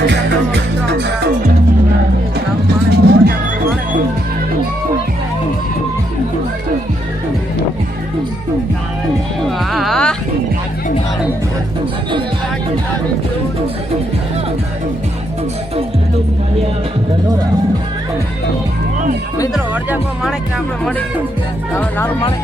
મિત્રો અરજામાં માણેક ને આપણે મળી હવે નાનું માણેક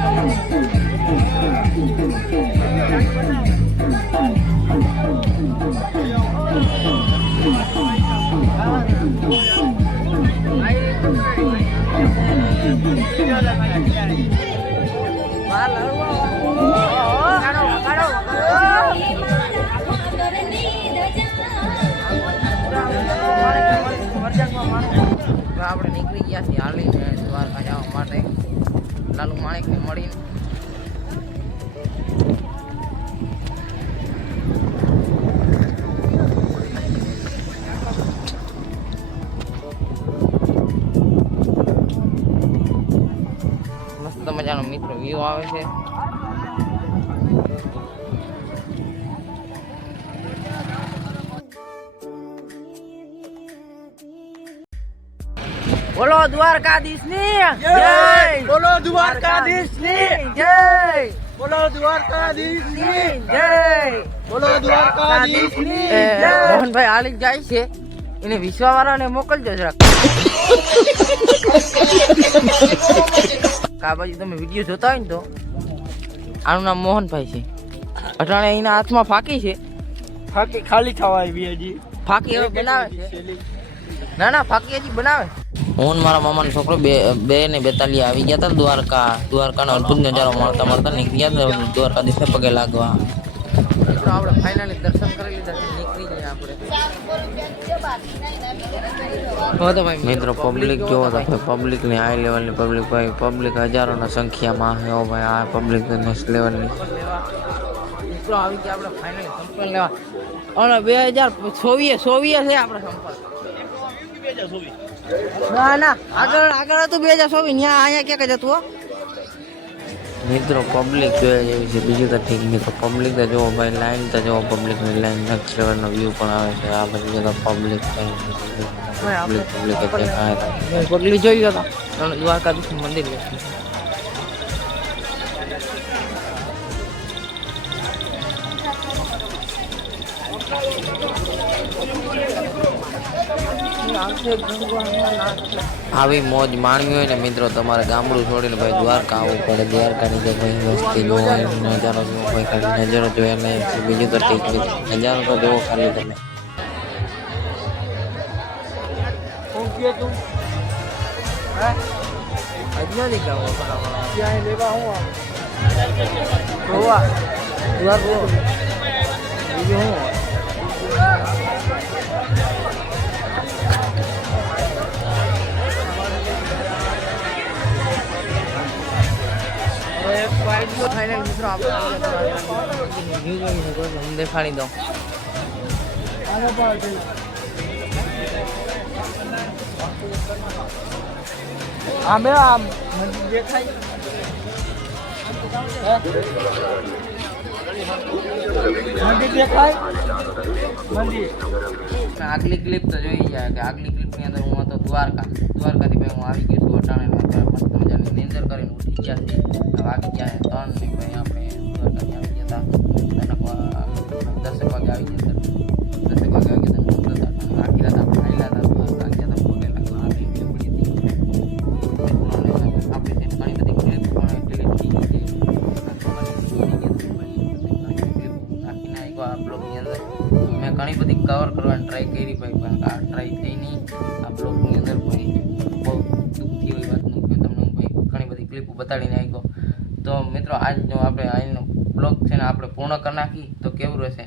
આપણે નીકળી ગયા છીએ હાલીને દ્વારકા જવા માટે લાલુ માણેકને મળીને મસ્ત મજાનો મિત્રો વ્યૂ આવે છે. બોલો દ્વારકાધીશની જય, બોલો દ્વારકાધીશની જય, બોલો દ્વારકાધીશની જય, બોલો દ્વારકાધીશની જય. મોહનભાઈ હાલી જાય છે એને વિશ્વાવાળાને મોકલજો જરાક. આ બાજુ તમે વિડીયો જોતા હોય ને તો આનું નામ મોહનભાઈ છે. અટાણે એના હાથમાં ફાકી છે. ફાકી ખાલી થવા આવી હજી. ફાકી હવે બનાવે છે. ના ફાકી હજી બનાવે. હું મારા મામાનો છોકરો બે ને 42 આવી ગયા હતા દ્વારકાનો અદ્ભુત નજારો મળતા નીકળ્યા દ્વારકાધીશને પગે લાગવા. મિત્રો આપણે ફાઇનલી દર્શન કરી લીધા છે, નીકળી ગયા આપણે. મિત્રો પબ્લિક જોવો તો પબ્લિક ની હાઈ લેવલની પબ્લિક ભાઈ, પબ્લિક હજારોના સંખ્યામાં હે ભાઈ. આ પબ્લિક નેક્સ્ટ લેવલની મિત્રો આવી ગયા આપણે ફાઇનલી સંપલ લેવા. અને 2024 છે આપણે સંપલ. ના આગળ હતું 2024. અહીંયા ક્યાં જતું મિત્રો પબ્લિક જોઈએ જેવી છે, બીજું તો ઠીક નહીં. તો પબ્લિક તો જોવો ભાઈ, લાઈન તો જોવો, પબ્લિકની લાઈન નેક્સ્ટ લેવલનો વ્યૂ પણ આવે છે. આ બધી તો પબ્લિક પબ્લિક જોઈ ગયો હતો દ્વારકાધીશ મંદિર. આવી મોજ માણવી હોય ને મિત્રો તમારે ગામડું છોડીને ભાઈ દ્વારકા આવવું પડે. દ્વારકાની જે ભાઈ વસ્તી જોવો, નજારો જોવો ભાઈ, ખાલી નજારો જોયા નહીં, બીજું તો ઠીક નહીં, નજારો તો જોવો ખાલી તમે. ફાઇનલ મિત્રો આપણે દેખાડી દઉં. આમે આમ મંદિર દેખાય. મંદિર દેખાય મંદિર. આગલી ક્લિપ તો જોઈ જાય કે આગલી ક્લિપની અંદર હું હતો દ્વારકાથી ભાઈ હું આવી ગયો છું અટાણે મસ્ત મજાની નિંદર કરીને ઉઠી ગયા છે. વાગી ગયા 3 ને ભાઈ આપણે દ્વારકાથી આવી ગયા હતા 10 વાગે આવી ગયા હતા. 10 વાગે આવી ગયા હતા. આખી રાત આપણે આવેલા હતા દ્વારકા ગયા હતા. પગે લાગવા આવી ગઈ પડી હતી. આપણે ઘણી બધી ક્લિપ પણ ડિલીટ થઈ ગઈ છે. નાખીને આવ્યો આ બ્લોગની અંદર. મેં ઘણી બધી કવર કરવાની ટ્રાય કરી ભાઈ, પણ આ ટ્રાય થઈ નહીં. આ બ્લોગની અંદર ભાઈ બહુ દુઃખથી એવી વાતનું કે તમને હું ભાઈ ઘણી બધી ક્લિપો બતાડીને આવી ગયો. તો મિત્રો આજનો આપણે અહીંનો બ્લોગ છે ને આપણે પૂર્ણ કરી નાખી તો કેવું રહેશે.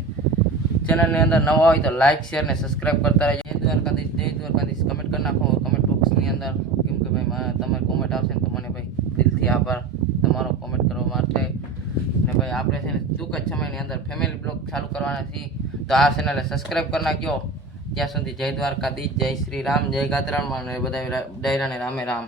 ચેનલની અંદર નવા હોય તો લાઇક શેર ને સબસ્ક્રાઈબ કરતા રહેજો. જય દ્વારકાધીશ કમેન્ટ કરી નાખો કમેન્ટ બોક્સની અંદર, કેમ કે ભાઈ તમારી કોમેન્ટ આવશે ને તો મને ભાઈ દિલથી આભાર તમારો કોમેન્ટ કરવા માટે. ને ભાઈ આપણે છે ને ટૂંક જ સમયની અંદર ફેમિલી બ્લોગ ચાલુ કરવાના છીએ, તો આ ચેનલને સબસ્ક્રાઈબ કરી નાખજો. ત્યાં સુધી જય દ્વારકાધીશ, જય શ્રી રામ, જય ગાત્રામાં, અને બધા ડાયરાને રામે રામ.